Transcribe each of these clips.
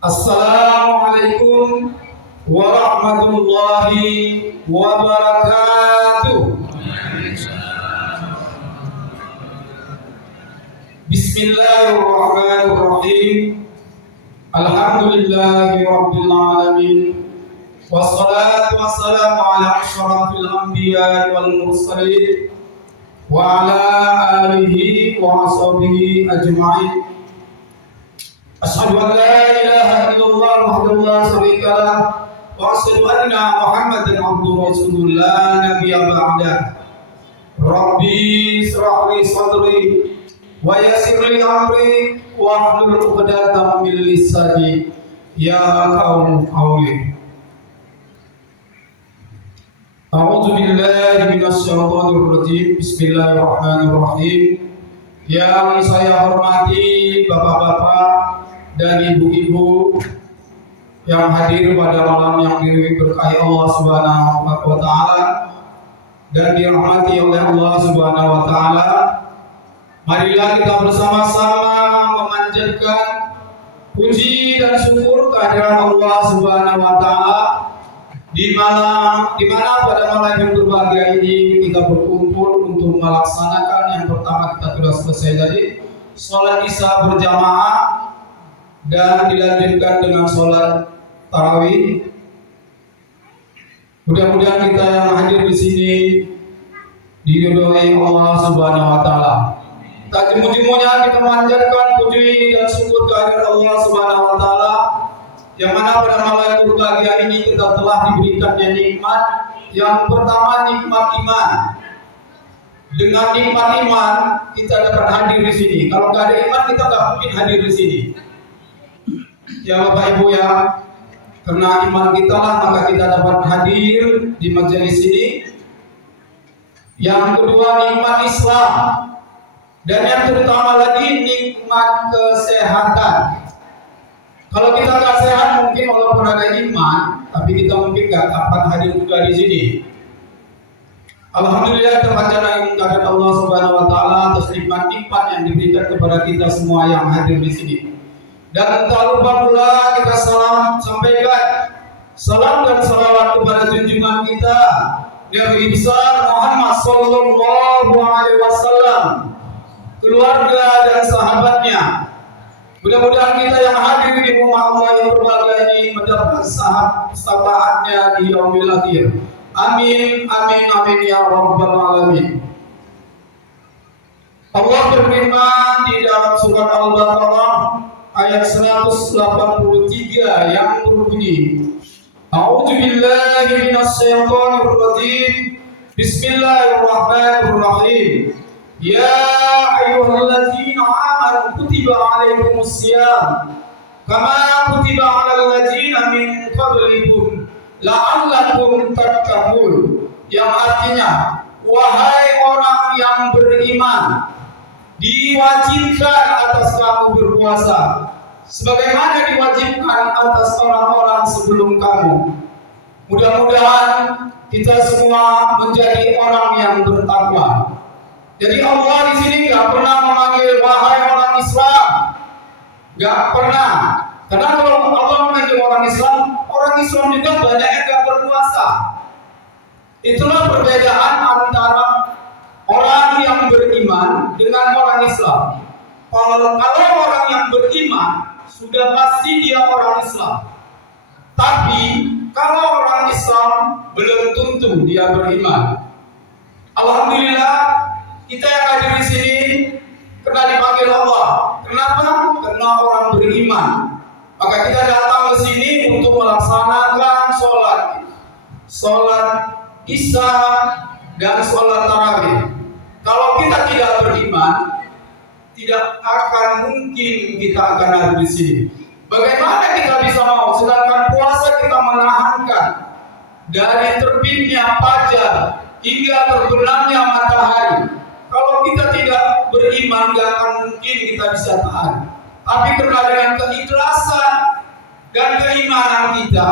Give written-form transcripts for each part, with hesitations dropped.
Assalamualaikum warahmatullahi wabarakatuh. Bismillahirrahmanirrahim. Alhamdulillahi rabbil alamin. Wassalatu wassalamu ala asyrafil anbiya'i wal mursalin wa ala alihi wa ashabihi ajma'in. Asyhadu an la ilaha illallah wahdahu la syarika lah wa asyhadu anna Muhammadan abduhu wa rasuluhu la nabiyya ba'dah. Rabbi ishrah li sadri wa yassir li amri wa hlul 'uqdatam min lisani yafqahu qawli. A'udzu billahi minasy syaithanir rajim. Bismillahirrahmanirrahim. Yang saya hormati bapak-bapak dan ibu-ibu yang hadir pada malam yang diberkahi Allah Subhanahu wa taala dan dirahmati oleh Allah Subhanahu wa taala, marilah kita bersama-sama memanjatkan puji dan syukur kehadiran Allah Subhanahu wa taala di mana pada malam yang berbahagia ini kita berkumpul untuk melaksanakan yang pertama kita sudah selesai tadi, sholat Isya berjamaah dan dilanjutkan dengan sholat tarawih. Mudah-mudahan kita yang hadir di sini diridhoi Allah Subhanahu wa taala. Tak jemu-jemunya kita memanjatkan puji dan syukur kehadirat Allah Subhanahu wa taala yang mana pada malam berbahagia ini kita telah diberikannya nikmat. Yang pertama, nikmat iman. Dengan nikmat iman kita dapat hadir di sini. Kalau nggak ada iman kita nggak mungkin hadir di sini. Ya Bapak Ibu ya, karena iman kita lah maka kita dapat hadir di majelis ini. Yang kedua, nikmat Islam. Dan yang terutama lagi nikmat kesehatan. Kalau kita nggak sehat mungkin walaupun ada iman, tapi kita mungkin nggak dapat hadir juga di sini. Alhamdulillah terpanjang kehadirat Allah Subhanahu wa taala atas nikmat-nikmat yang diberikan kepada kita semua yang hadir di sini. Dan tak lupa pula kita sampaikan salam dan salawat kepada junjungan kita yang besar Muhammad sallallahu alaihi wasallam, keluarga dan sahabatnya. Mudah-mudahan kita yang hadir di rumah Allah yang berbahagia ini mendapat syafaatnya di yaumil akhir. Amin amin amin ya rabbal alamin. Allah berfirman di dalam surat Al-Baqarah ayat 183 yang berbunyi, A'udzu billahi minasy syaithanir rajim. Bismillahirrahmanirrahim. Ya ayyuhalladzina amanu kutiba 'alaikumusiyam kama kutiba 'alal ladzina min qablikum la'allakum tattaqun. Yang artinya, wahai orang yang beriman, diwajibkan atas kamu berpuasa sebagaimana diwajibkan atas orang-orang sebelum kamu. Mudah-mudahan kita semua menjadi orang yang bertakwa. Jadi Allah di sini nggak pernah memanggil wahai orang Islam, nggak pernah. Karena kalau Allah memanggil orang Islam juga banyak yang nggak berpuasa. Itulah perbedaan antara orang yang beriman dengan orang Islam. Kalau orang yang beriman sudah pasti dia orang Islam. Tapi kalau orang Islam belum tentu dia beriman. Alhamdulillah kita yang hadir di sini kena dipanggil Allah. Kenapa? Karena orang beriman. Maka kita datang ke sini untuk melaksanakan sholat Isya dan sholat tarawih. Kalau kita tidak beriman, tidak akan mungkin kita akan ada di sini. Bagaimana kita bisa mau? Sedangkan puasa kita menahankan dari terbitnya fajar hingga terbenamnya matahari. Kalau kita tidak beriman, tidak akan mungkin kita bisa tahan. Tapi karena dengan keikhlasan dan keimanan kita,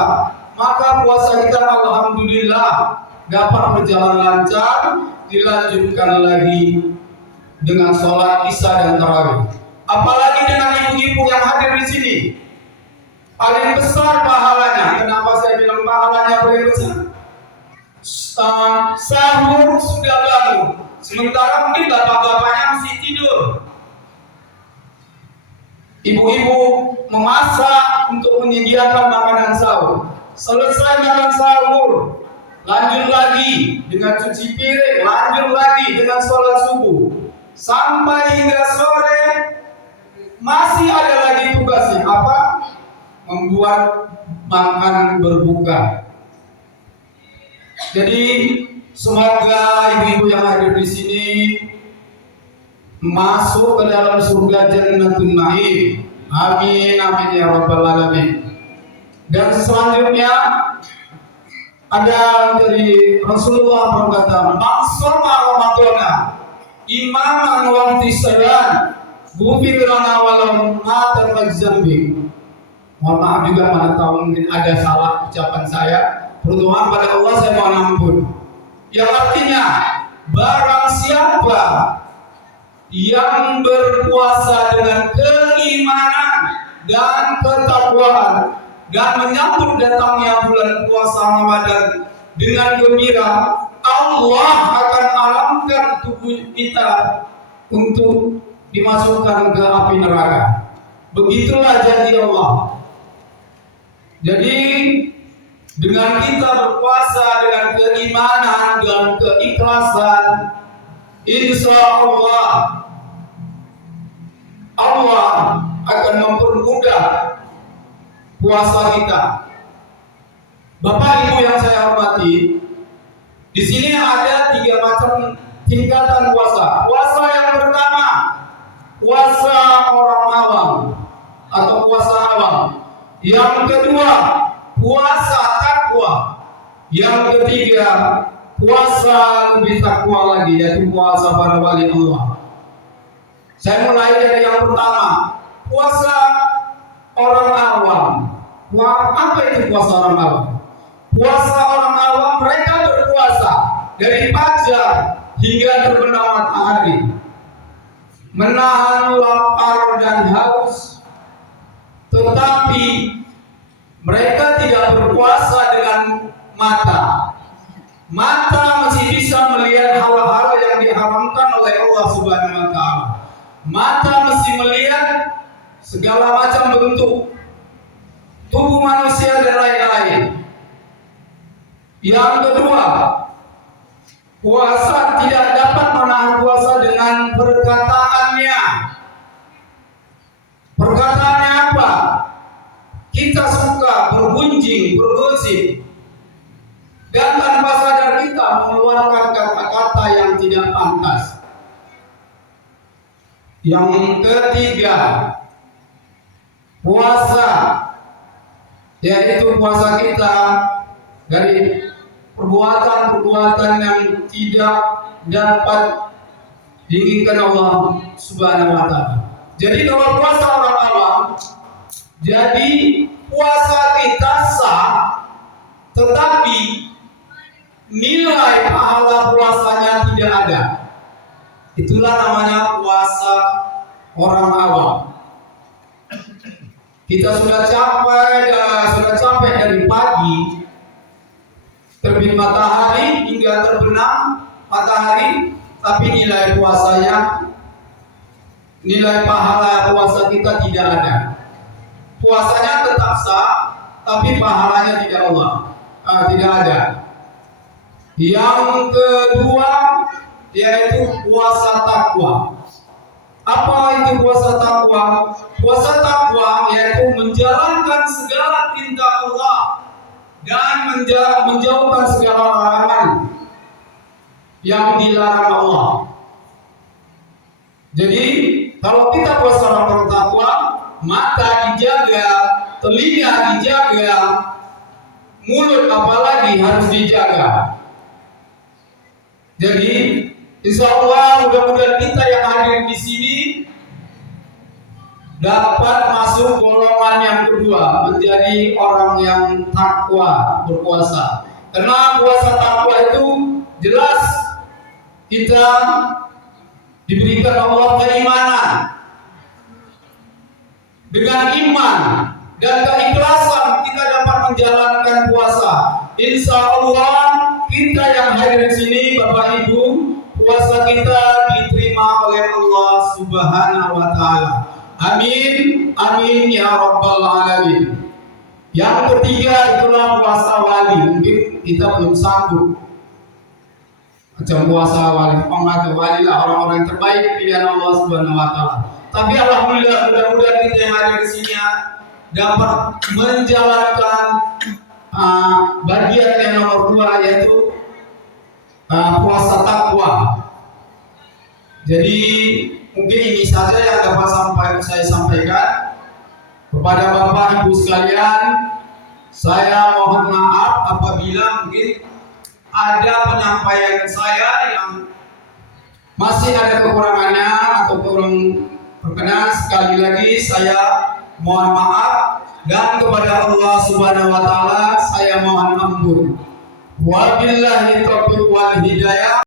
maka puasa kita alhamdulillah dapat berjalan lancar, dilanjutkan lagi dengan sholat Isya dan tarawih. Apalagi dengan ibu-ibu yang hadir di sini. paling besar pahalanya. Kenapa saya bilang pahalanya paling besar? Sahur sudah bangun, sementara mungkin bapak-bapaknya masih tidur. Ibu-ibu memasak untuk menyediakan makanan sahur. Selesai makan sahur, lanjut lagi dengan cuci piring, lanjut lagi dengan sholat subuh. Sampai hingga sore masih ada lagi tugasnya apa? Membuat makan berbuka. Jadi semoga ibu-ibu yang hadir di sini masuk ke dalam surga Jannatul Naim. Amin amin ya rabbal alamin. Dan selanjutnya ada dari Rasulullah berkata, "Man shoma Ramadana imaman wa ihtisaban, ghufira lana walau ma taqaddam." Mohon maaf juga, mana tahu mungkin ada salah ucapan saya. Berdoa pada Allah saya mohon ampun. Yang artinya barang siapa yang berpuasa dengan keimanan dan ketakwaan dan menyambut datangnya bulan puasa Ramadan dengan gembira, Allah akan alamkan tubuh kita untuk dimasukkan ke api neraka. Begitulah janji Allah. Jadi dengan kita berpuasa dengan keimanan dan keikhlasan, insya Allah akan mempermudah puasa kita. Bapak Ibu yang saya hormati, di sini ada 3 macam tingkatan puasa. Puasa yang pertama, puasa orang awam atau puasa awam. Yang kedua, puasa takwa. Yang ketiga, puasa lebih takwa lagi, yaitu puasa para wali Allah. Saya mulai dari yang pertama, puasa orang awam. Apa itu puasa orang awam? Puasa orang awam, mereka berpuasa dari fajar hingga terbenam matahari, menahan lapar dan haus, tetapi mereka tidak berpuasa dengan mata. Mata masih bisa melihat hal-hal yang diharamkan oleh Allah Subhanahu wa taala. Mata masih melihat segala macam bentuk tubuh manusia dan lain-lain. Yang kedua, puasa tidak dapat menahan puasa dengan perkataannya. Perkataannya apa? Kita suka bergunjing, bergosip, dan tanpa sadar kita mengeluarkan kata-kata yang tidak pantas. Yang ketiga, puasa, yaitu puasa kita dari perbuatan-perbuatan yang tidak dapat diinginkan Allah Subhanahu wa taala. Jadi kalau puasa orang awam, jadi puasa kita sah, tetapi nilai pahala puasanya tidak ada. Itulah namanya puasa orang awam. Kita sudah capek dari pagi terbit matahari hingga terbenam matahari, tapi nilai pahala puasa kita tidak ada. Puasanya tetap sah, tapi pahalanya tidak ada. Yang kedua, yaitu puasa takwa. Apa itu puasa takwa? Puasa takwa yaitu menjalankan segala perintah Allah dan menjauhkan segala larangan yang dilarang Allah. Jadi kalau kita puasa orang takwa, mata dijaga, telinga dijaga, mulut apalagi harus dijaga. Jadi insya Allah mudah-mudahan kita yang hadir di sini dapat masuk golongan yang kedua, menjadi orang yang takwa berpuasa. Karena puasa takwa itu jelas kita diberikan Allah keimanan. Dengan iman dan keikhlasan Insya Allah kita yang hadir di sini, Bapak Ibu, puasa kita diterima oleh Allah Subhanahu wa Ta'ala. Amin, amin ya Rabbal Alamin. Yang ketiga itulah puasa wali. Mungkin kita belum sanggup macam puasa wali. Pengatur wali lah orang-orang terbaik pilihan Allah Subhanahu wa Ta'ala. Tapi alhamdulillah, mudah-mudahan kita yang hadir di sini dapat menjalankan bagian yang nomor 2, yaitu puasa takwa. Jadi mungkin ini saja yang dapat saya sampaikan kepada Bapak Ibu sekalian. Saya mohon maaf apabila mungkin ada penyampaian saya yang masih ada kekurangannya atau kurang berkenan. Sekali lagi saya mohon maaf, dan kepada Allah Subhanahu wa Ta'ala saya mohon ampun. Wabillahi taufiq wal hidayah.